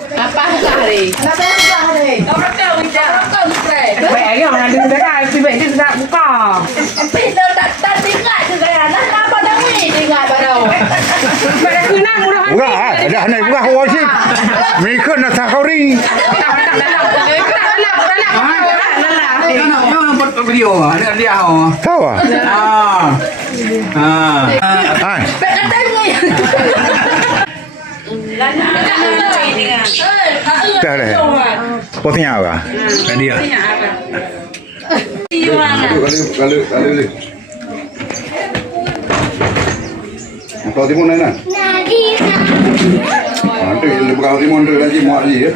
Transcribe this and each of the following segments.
Apa hari? Kenapa hari? Orang kau tidak, orang kau stress. Mẹ cái hàng đừng cái này thì mẹ đi ra cũng có. Pintu tak tinggal tu saya. Nah, apa dah ni tinggal baru. Mẹ cứ năng mua thôi. Bukan, ada ni bukan hawa sih. Mereka nak sakari. Buat video ada dia oh. Tahu ah? Hai. Kata ni. Dah dah. Potnya apa? Tadi ya. Kalau ni. Kau timun mana? Nanti ilmu kau timun tu lagi muat lagi ya.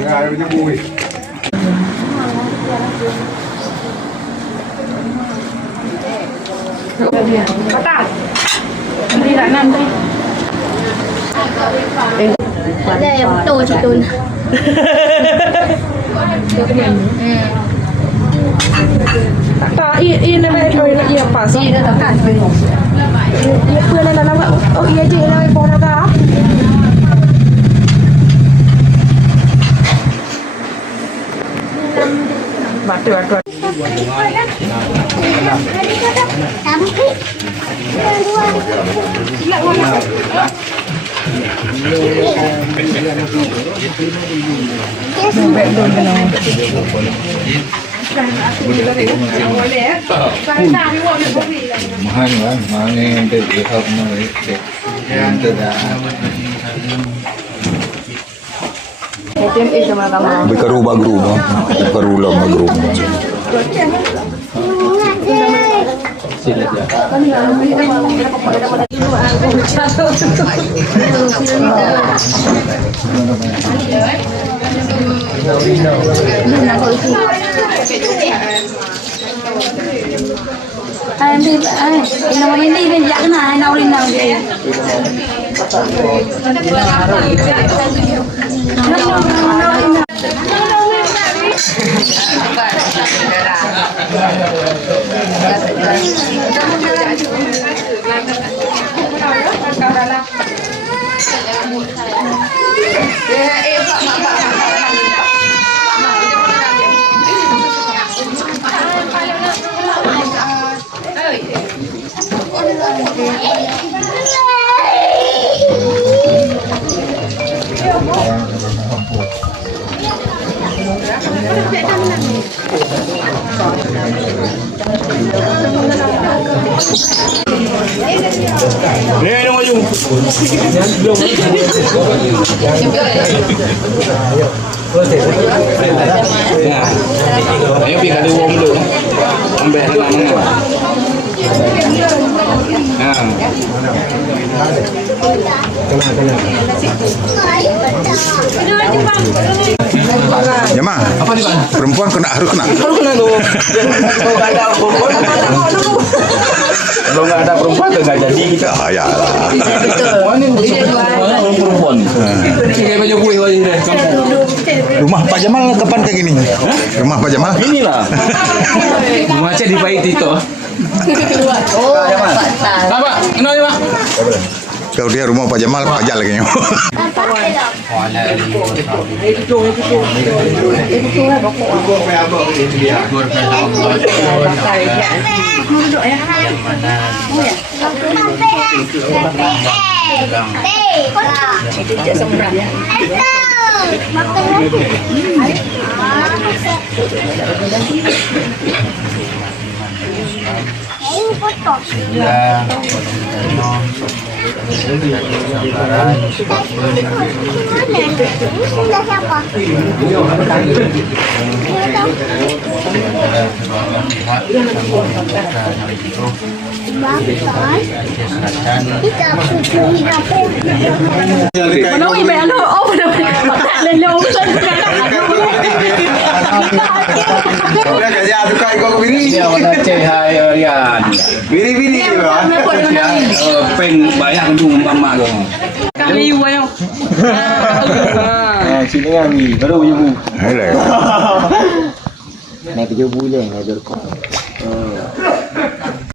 Enggak, ada bui. Patah. Đi lại năm đây. Đây là tôi chị Tùn. Ta in đây thôi là yên pa sih. Ini tak boleh. Ia pun là nama. Oh iya je lah pon ada. Batu. Mahal lah, mahal yang terlihat mereka yang tidak. Berkerubah-gerubah. Berkerubah-gerubah. Em đi nào bên đi bên dặn này nào lên nào đi Ni ada maju. Ayo pergi kali uang dulu. Ambil anak mana? Ya mah. Apa ni bang? Perempuan harus kena. Kalau kena tu. Kalau tak ada perempuan. Kalau nggak ada perempuan tu nggak jadi kita. Ya. Mana perempuan? Pakai baju kuih aja deh. Rumah Pak Jamal kapan kayak gini? Rumah Pak Jamal? Inilah. Macam di Pahit itu. Oh, patah. Apa? Kenal ni, Pak? Kalau dia rumah Pak Jamal, pajak lagi. Nó bị mẹ nó ốp rồi. Lên lâu chân cái Kerja suka ikut bini. Dia warna cahaya Rian. Bini-bini juga. Pen banyak untung mama tu. Kali yêu không? Sini kan ni, baru punya bu. Hello. Naik kerja bu je, naik berkong.